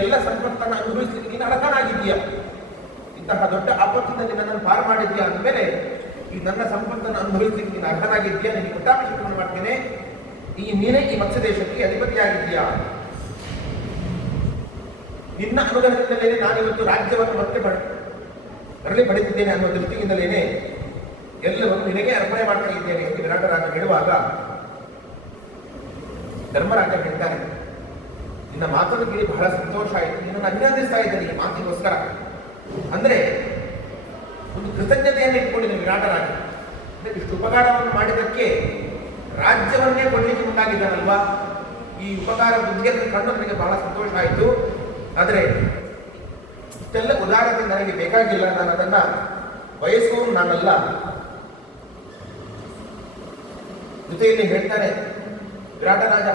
ಎಲ್ಲ ಸಂಪತ್ತನ್ನು ಅನುಭವಿಸಲಿಕ್ಕೆ ನೀನು ಅರ್ಹನಾಗಿದ್ದೀಯ. ಇಂತಹ ದೊಡ್ಡ ಆಪತ್ತಿನಲ್ಲಿ ನನ್ನನ್ನು ಪಾರು ಮಾಡಿದ್ಯಾ ಅಂದಮೇಲೆ ಈ ನನ್ನ ಸಂಪತ್ತನ್ನು ಅನುಭವಿಸಲಿಕ್ಕೆ ನೀನು ಅರ್ಹನಾಗಿದ್ದೀಯಾ. ನಿನಗೆ ಪಟ್ಟಾಭಿಷೇಕವನ್ನು ಮಾಡ್ತೇನೆ. ನೀನೇ ಈ ಮತ್ಸ್ಯ ದೇಶಕ್ಕೆ ಅಧಿಪತಿಯಾಗಿದ್ದೀಯಾ. ನಿನ್ನ ಅನುಗ್ರಹದಿಂದಲೇ ನಾನಿವತ್ತು ರಾಜ್ಯವನ್ನು ಮತ್ತೆ ಮರಳಿ ಪಡೆದಿದ್ದೇನೆ ಅನ್ನುವ ದೃಷ್ಟಿಯಿಂದಲೇ ಎಲ್ಲವನ್ನು ನಿನಗೆ ಅರ್ಪಣೆ ಮಾಡ್ತಾ ಇದ್ದೇನೆ ಎಂದು ವಿರಾಟರಾಜ ಹೇಳುವಾಗ ಧರ್ಮರಾಜ ಹೇಳ್ತಾನೆ, ನಿನ್ನ ಮಾತನ್ನು ಕೇಳಿ ಬಹಳ ಸಂತೋಷ ಆಯಿತು. ನಿನ್ನನ್ನು ಅಭಿನಂದಿಸ್ತಾ ಇದ್ದೇನೆ ಈ ಮಾತಿಗೋಸ್ಕರ. ಅಂದರೆ ಒಂದು ಕೃತಜ್ಞತೆಯನ್ನು ಇಟ್ಕೊಂಡಿದ್ದೇನೆ ವಿರಾಟರಾಜ. ಇಷ್ಟು ಉಪಕಾರವನ್ನು ಮಾಡಿದ್ದಕ್ಕೆ ರಾಜ್ಯವನ್ನೇ ಕೊಡಲಿಕ್ಕೆ ಮುಂದಾಗಿದ್ದಾನಲ್ವಾ. ಈ ಉಪಕಾರ ಬುದ್ಧಿಯನ್ನು ಕಂಡು ನನಗೆ ಬಹಳ ಸಂತೋಷ ಆಯಿತು. ಆದರೆ ಇಷ್ಟೆಲ್ಲ ಉದಾರತೆ ನನಗೆ ಬೇಕಾಗಿಲ್ಲ. ನಾನು ಅದನ್ನ ಬಯಸುವನು ನಾನಲ್ಲ. ಜೊತೆಯಲ್ಲಿ ಹೇಳ್ತಾನೆ ವಿರಾಟರಾಜ,